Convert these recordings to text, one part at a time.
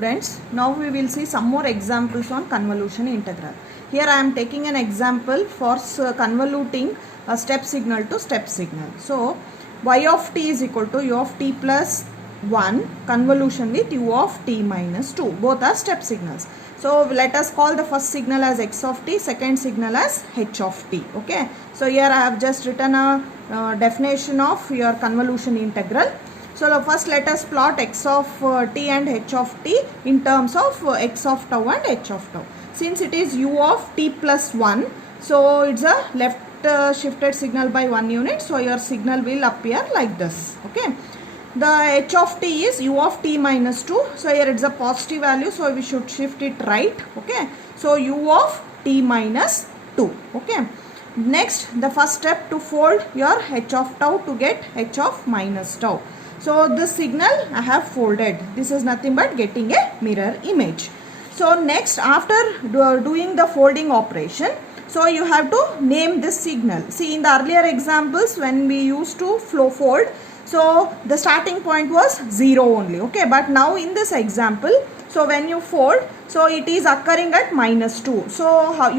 Students, now we will see some more examples on convolution integral. Here I am taking an example for convoluting a step signal to step signal. So y of t is equal to u of t plus 1 convolution with u of t minus 2. Both are step signals. So let us call the first signal as x of t, second signal as h of t. Okay. So here I have just written a definition of your convolution integral. So first let us plot x of t and h of t in terms of x of tau and h of tau. Since it is u of t plus 1, so it's a left shifted signal by 1 unit. So your signal will appear like this. Okay. The h of t is u of t minus 2. So here it's a positive value. So we should shift it right. Okay. So u of t minus 2. Okay. Next, the first step to fold your h of tau to get h of minus tau. So this signal I have folded. This is nothing but getting a mirror image. So next, after doing the folding operation, so you have to name this signal. See, in the earlier examples when we used to fold, so the starting point was 0 only. Okay, but now in this example, so when you fold, so it is occurring at minus 2. So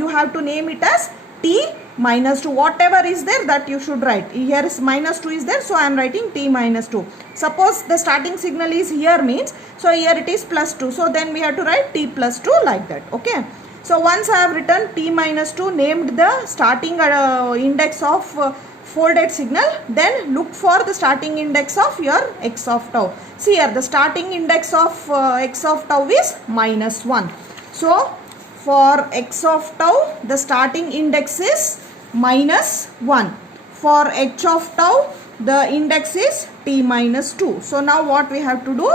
you have to name it as t minus 2, whatever is there that you should write. Here is minus 2 is there, so I am writing t minus 2. Suppose the starting signal is here means, so here it is plus 2, so then we have to write t plus 2 like that. Okay. So once I have written t minus 2, named the starting index of folded signal, then look for the starting index of your x of tau. See here, the starting index of x of tau is minus 1. So for x of tau, the starting index is minus 1. For h of tau, the index is t minus 2. So now what we have to do?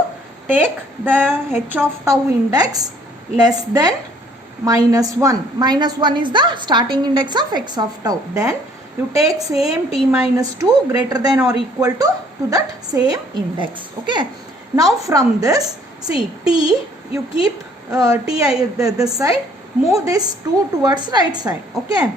Take the h of tau index less than minus 1. Minus 1 is the starting index of x of tau. Then you take same t minus 2 greater than or equal to that same index. Okay. Now from this, see t, you keep t this side. Move this 2 towards right side. Okay.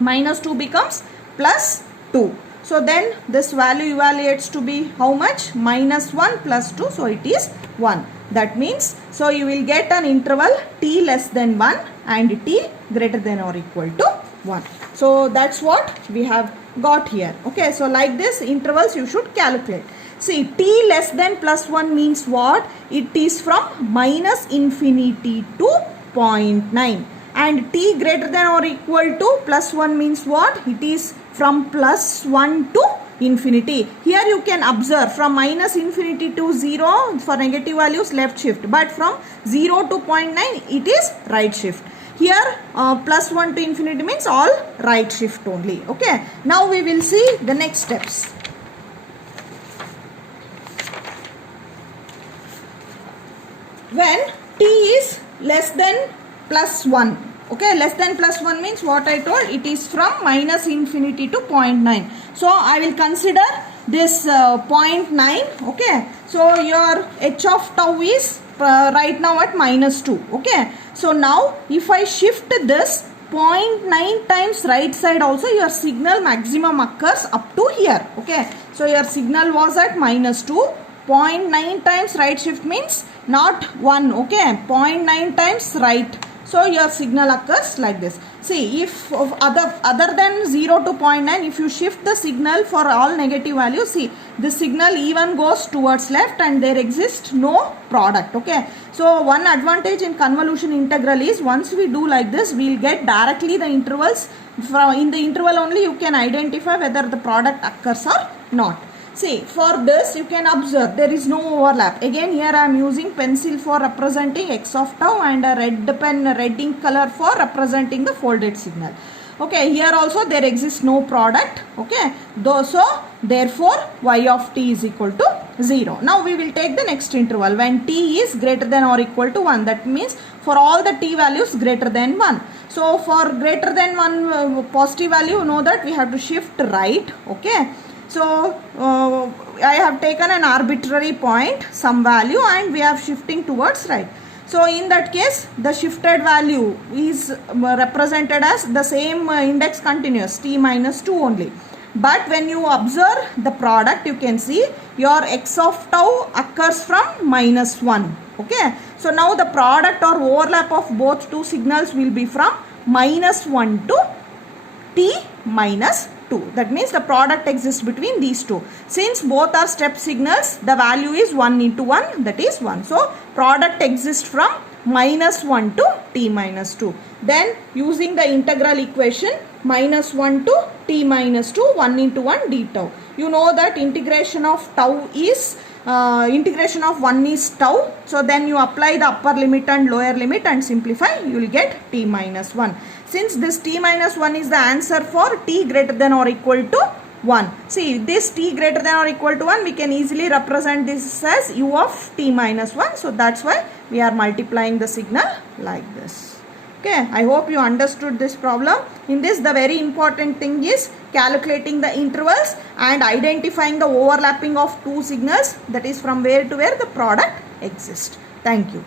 Minus 2 becomes plus 2. So then this value evaluates to be how much? Minus 1 plus 2. So it is 1. That means, so you will get an interval t less than 1 and t greater than or equal to 1. So that's what we have got here. Okay. So like this intervals you should calculate. See, t less than plus 1 means what? It is from minus infinity to 0.9, and t greater than or equal to plus 1 means what? It is from plus 1 to infinity. Here you can observe from minus infinity to 0 for negative values left shift, but from 0 to 0.9 it is right shift. Here plus 1 to infinity means all right shift only. Okay. Now we will see the next steps. When t is less than plus 1, okay, less than plus 1 means what I told, it is from minus infinity to 0.9. So I will consider this 0.9. Okay. So your h of tau is right now at minus 2. Okay. So now if I shift this 0.9 times right side also, your signal maximum occurs up to here. Okay. So your signal was at minus 2. 0.9 times right shift means not 1. Okay. 0.9 times right. So your signal occurs like this. See, if other than 0 to 0.9, if you shift the signal for all negative values, see, the signal even goes towards left and there exists no product. Okay. So one advantage in convolution integral is once we do like this, we will get directly the intervals. In the interval only you can identify whether the product occurs or not. See, for this you can observe there is no overlap. Again here I am using pencil for representing x of tau and a red ink color for representing the folded signal. Okay, here also there exists no product. Okay, so therefore y of t is equal to 0. Now we will take the next interval when t is greater than or equal to 1. That means for all the t values greater than 1. So for greater than 1 positive value, you know that we have to shift right. Okay. So I have taken an arbitrary point, some value, and we are shifting towards right. So in that case, the shifted value is represented as the same index continuous, t minus 2 only. But when you observe the product, you can see your x of tau occurs from minus 1. Okay. So now the product or overlap of both two signals will be from -1 to t minus 2. That means the product exists between these two. Since both are step signals, the value is 1 into 1, that is 1. So product exists from -1 to t minus 2. Then using the integral equation, -1 to t minus 2, 1 into 1 d tau. You know that integration of tau is integration of 1 is tau. So then you apply the upper limit and lower limit and simplify, you will get t minus 1. Since this t minus 1 is the answer for t greater than or equal to 1. See, this t greater than or equal to 1, we can easily represent this as u of t minus 1. So that's why we are multiplying the signal like this. Okay, I hope you understood this problem. In this, the very important thing is calculating the intervals and identifying the overlapping of two signals, that is from where to where the product exists. Thank you.